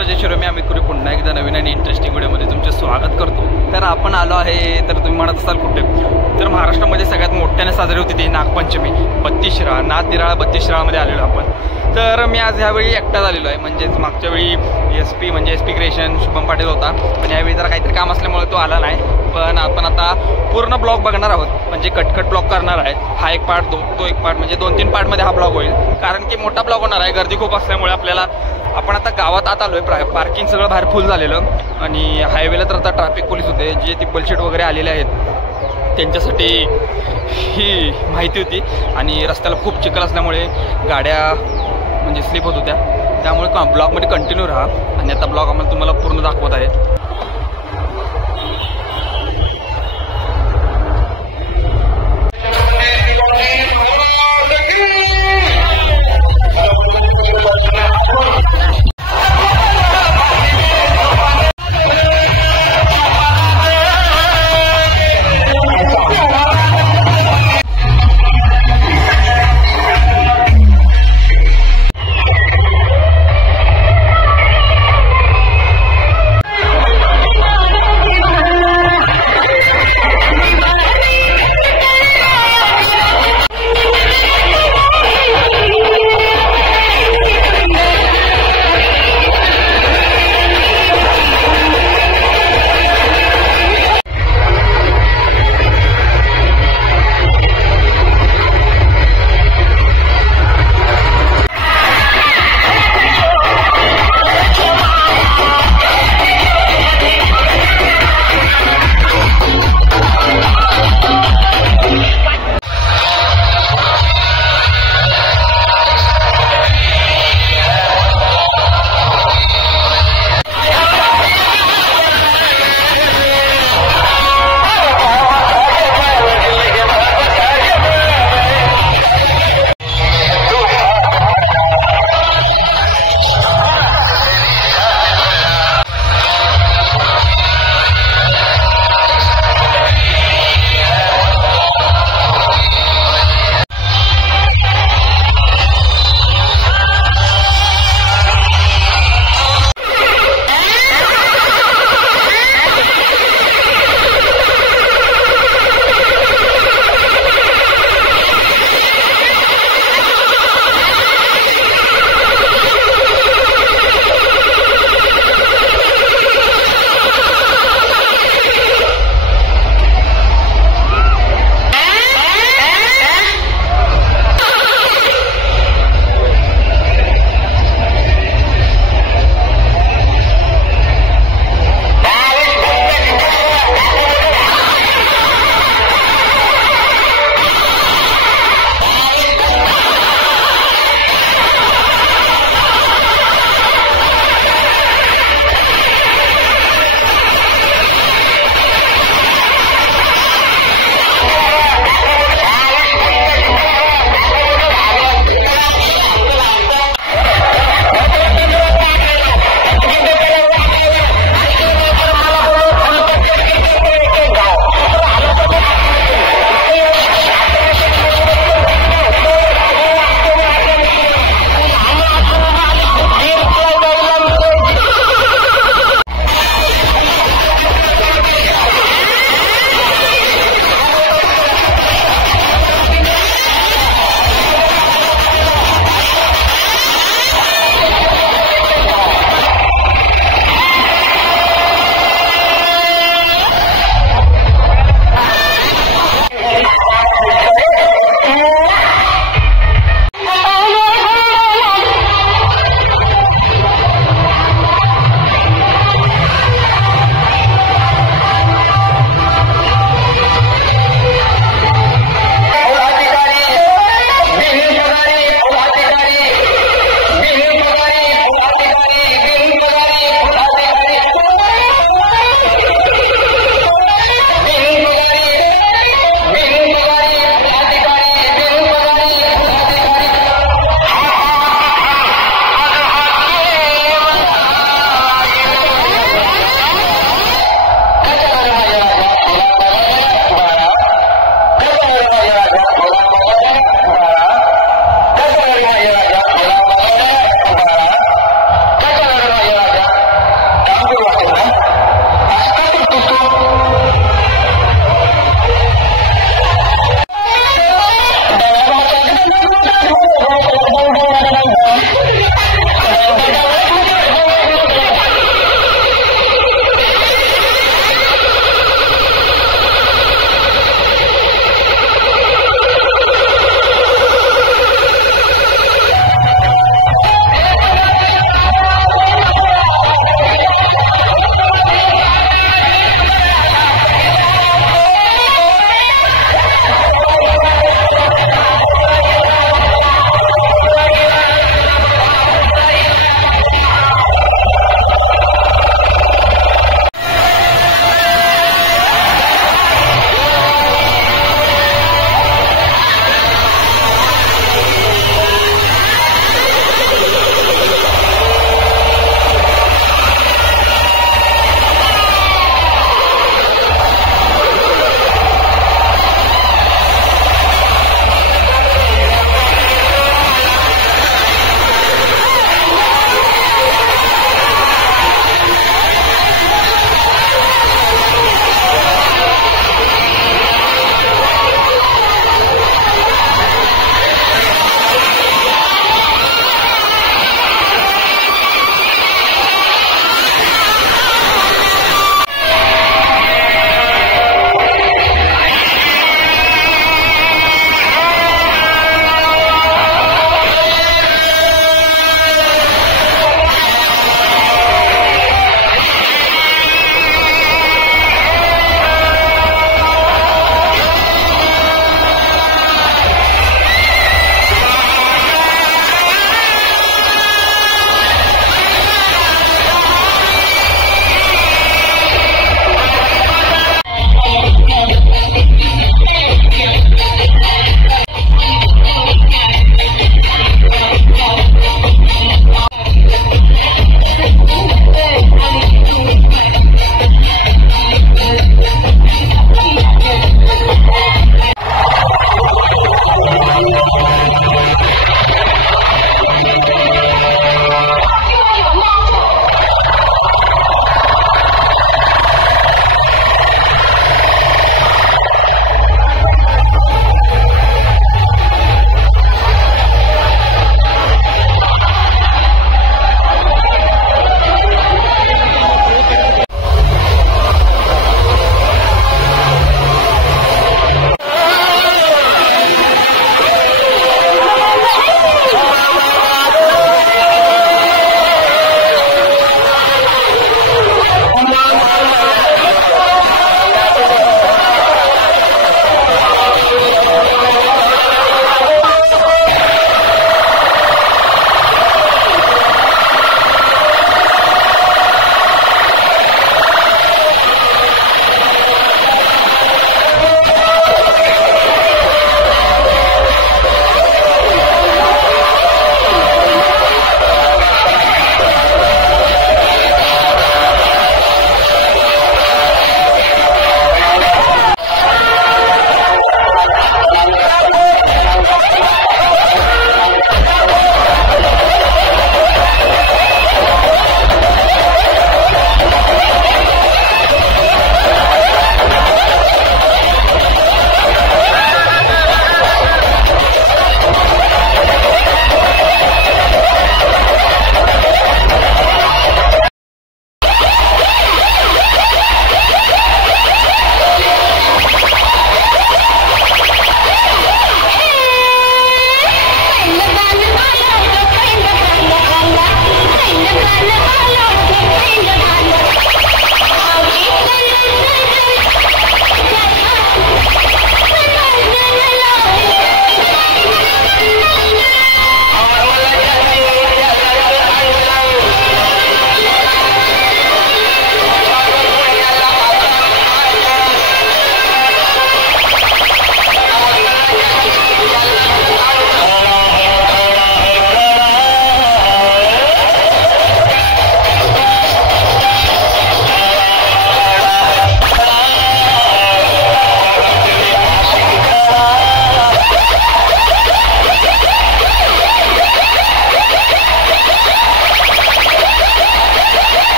महाराष्ट्र जय शिरोमी आम्ही कुठे पुन्हा एकदा नवीन आणि इंटरेस्टिंग व्हिडिओमध्ये तुमचे स्वागत करतो। तर आपण आलो आहे, तर तुम्ही म्हणत असाल कुठे, तर महाराष्ट्रामध्ये सगळ्यात मोठ्याने साजरी होती ती नागपंचमी 32 शिराळा नाथनिराळा 32 शिराळामध्ये आलेलो आपण। तर मी आज ह्यावेळी एकटाच आलेलो आहे, म्हणजेच मागच्या वेळी SP म्हणजे SP क्रिएशन शुभम पाटील होता, पण यावेळी जरा काहीतरी काम असल्यामुळे तो आला नाही। पण आपण आता पूर्ण ब्लॉग बघणार आहोत, म्हणजे कटकट ब्लॉग करणार आहे। हा एक पार्ट, तो एक पार्ट, म्हणजे 2-3 पार्टमध्ये हा ब्लॉग होईल, कारण की मोठा ब्लॉग होणार आहे, गर्दी खूप असल्यामुळे आपल्याला। आपण आता गावात आत आलो आहे, पार्किंग सगळं बाहेर फुल झालेलं, आणि हायवेला तर आता ट्रॅफिक पोलीस होते, जे टिप्पल शीट वगैरे आलेले आहेत त्यांच्यासाठी ही माहिती होती। आणि रस्त्याला खूप चिखल असल्यामुळे गाड्या म्हणजे स्लिप होत होत्या, त्यामुळे ब्लॉगमध्ये कंटिन्यू राहा। आणि आता ब्लॉग आम्हाला तुम्हाला पूर्ण दाखवत आहे।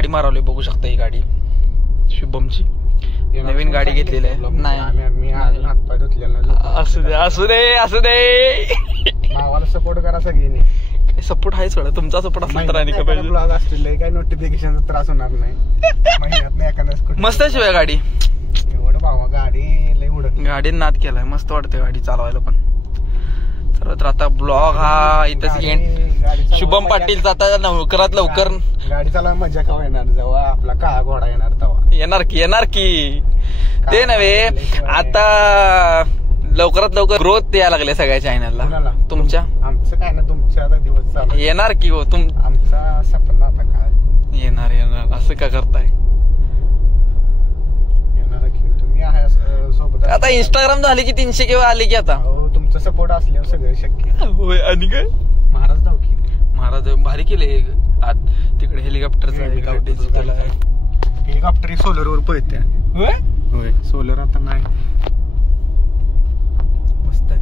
गाडी मारवली, बघू शकता ही गाडी शुभमची नवीन गाडी घेतलेली आहे. नाही असू दे असू दे असू दे, भावाला सपोर्ट करा सगळ्यांनी. सपोर्ट आहे सोडा, तुमचा सपोर्ट असेल तर आणि पाहिजे. ब्लॉग असतील काय नोटिफिकेशनचा त्रास होणार नाही महिन्यात एखाद्या. मस्त आहे शिवाय गाडी, एवढं भावा गाडी लई उडत. गाडीने नाद केलाय, मस्त वाटते गाडी चालवायला पण. तर आता ब्लॉग हा इथंच एंड. शुभम पाटीलचा आता लवकरात लवकर गाडी चालवायला मजा केव्हा येणार, जेव्हा आपला काळा घोडा येणार तेव्हा. येणार की ते नव्हे, आता लवकरात लवकर ग्रोथ यायला लागले सगळ्या चॅनलला तुमच्या. आमचं काय ना, तुमच्या आता दिवस चालू येणार की हो तुम. आमचा सपना आता काय येणार असं का करताय. येणार की तुम्ही आहे सोबत. आता इंस्टाग्राम झाली की 300 किंवा आले की आता. तुमचा सपोर्ट असल्यावर सगळं शक्य. होय. आणि काय महाराज धाव की महाराज भारी केले आत तिकडे हेलिकॉप्टरचा हेलिकॉप्टर सोलर वर पळते. होय सोलर आता नाही. मस्त आहे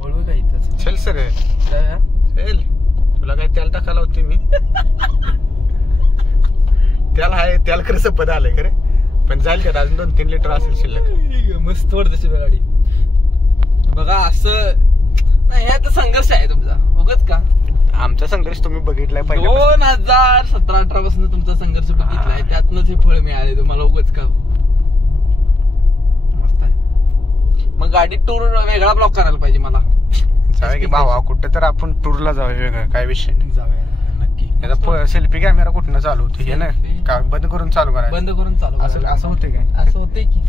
वळू काय इथं. चल सर चल, तुला काय त्याला टाकायला होती मी. त्याला आहे, त्याला खरं सपद आलंय खरे, पण जाईल का अजून 2-3 लिटर असेल शिल्लक. मस्त वाटत गाडी बघा. असं नाही, ह्यात संघर्ष आहे तुमचा उगाच का. आमचा संघर्ष तुम्ही बघितलाय 2017-18 पासून तुमचा संघर्ष बघितलाय, त्यातनंच हे फळ मिळाले तुम्हाला उगाच का. मस्त आहे. मग गाडी टूर वेगळा ब्लॉक करायला पाहिजे मला. जाऊया की भावा, कुठं तर आपण टूरला जाऊया वेगळं, काय विषय नाही. जाऊया नक्की. याचा सेल्फी कॅमेरा कुठनं चालू होते हे ना, का बंद करून चालू करायचं. बंद करून चालू असं होते काय. असं होते की.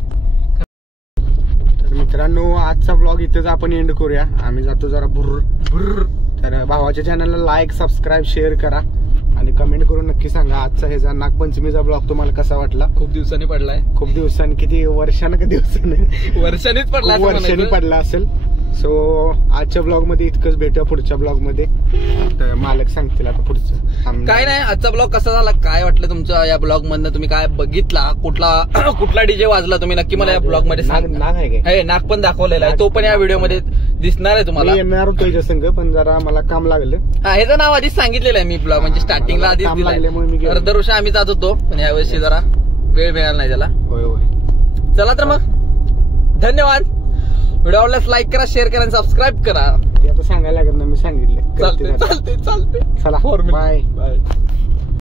तर मित्रांनो, आजचा ब्लॉग इथेच आपण एंड करूया. आम्ही जातो जरा भुर्र. तर भावाच्या चॅनलला लाईक, सबस्क्राईब, शेअर करा आणि कमेंट करून नक्की सांगा आजचा ह्याचा नागपंचमीचा ब्लॉग तुम्हाला कसा वाटला. खूप दिवसांनी पडलाय. खूप दिवसांनी, किती वर्षानं का दिवसांनी वर्षांनीच पडला, वर्षांनी पडला असेल. सो आजच्या ब्लॉग मध्ये इतकंच, भेटूया पुढच्या ब्लॉग मध्ये. मालक सांगतील आता पुढचं काय नाही. आजचा ब्लॉग कसा झाला, काय वाटलं तुमच्या या ब्लॉग मधनं, तुम्ही काय बघितला, कुठला डीजे वाजला तुम्ही नक्की मला या ब्लॉग मध्ये नाग पण दाखवलेला आहे, तो पण या व्हिडिओ मध्ये दिसणार आहे तुम्हाला. येणार होतो याच्या संघ, पण जरा मला काम लागलं. ह्याचं नाव आधीच सांगितलेलं आहे मी ब्लॉग, म्हणजे स्टार्टिंगला आधीच दिलं. दरवर्षी आम्ही जात होतो, पण यावर्षी जरा वेळ मिळाला नाही त्याला. होय. चला तर मग धन्यवाद. व्हिडिओला लाईक करा, शेअर करा आणि सबस्क्राईब करा. ते आता सांगायला लागत ना, मी सांगितलं. चालते. चला बाय.